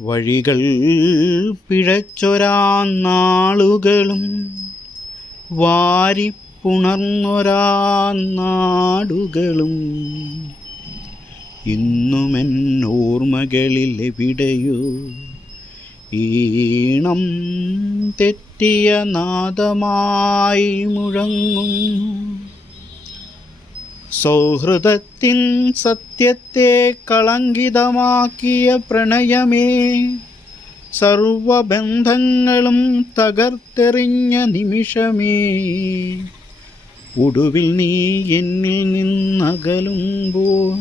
വഴികൾ പിഴച്ചൊരാ നാളുകളും വാരിപ്പുണർന്നൊരാ നാടുകളും ഇന്നുമെൻ ഓർമ്മകളിലെവിടെയോ ഈണം തെറ്റിയ നാദമായി മുഴങ്ങുന്നു. സൗഹൃദത്തിൻ സത്യത്തെ കളങ്കിതമാക്കിയ പ്രണയമേ, സർവബന്ധങ്ങളും തകർത്തെറിഞ്ഞ നിമിഷമേ, ഒടുവിൽ നീ എന്നിൽ നിന്നകലുമ്പോൾ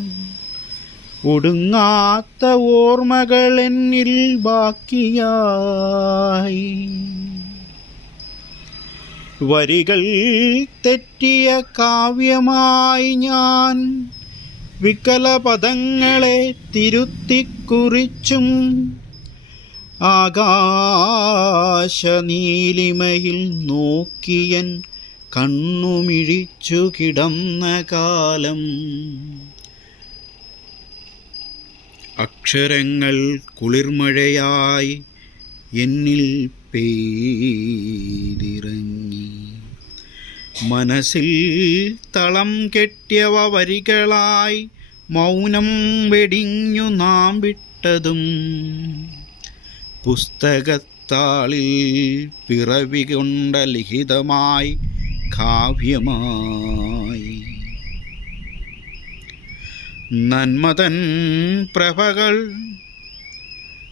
ഒടുങ്ങാത്ത ഓർമ്മകൾ എന്നിൽ ബാക്കിയായി. വരികൾ തെറ്റിയ കാവ്യമായി ഞാൻ വികലപദങ്ങളെ തിരുത്തിക്കുറിച്ചും ആകാശനീലിമയിൽ നോക്കിയൻ കണ്ണുമിഴിച്ചു കിടന്ന കാലം. അക്ഷരങ്ങൾ കുളിർമഴയായി എന്നിൽ പെയ്തിറങ്ങി. മനസ്സിൽ തളം കെട്ടിയവ വരികളായി മൗനം വെടിഞ്ഞു നാം വിട്ടതും പുസ്തകത്താളിൽ പിറവി കൊണ്ട ലിഖിതമായി കാവ്യമായി. നന്മതൻ പ്രഭകൾ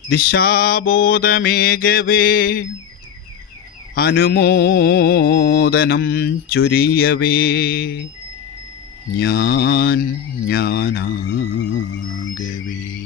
ദിശാബോധമേകവേ അനുമോദനം ചൊരിയവേ ഞാനാകവേ.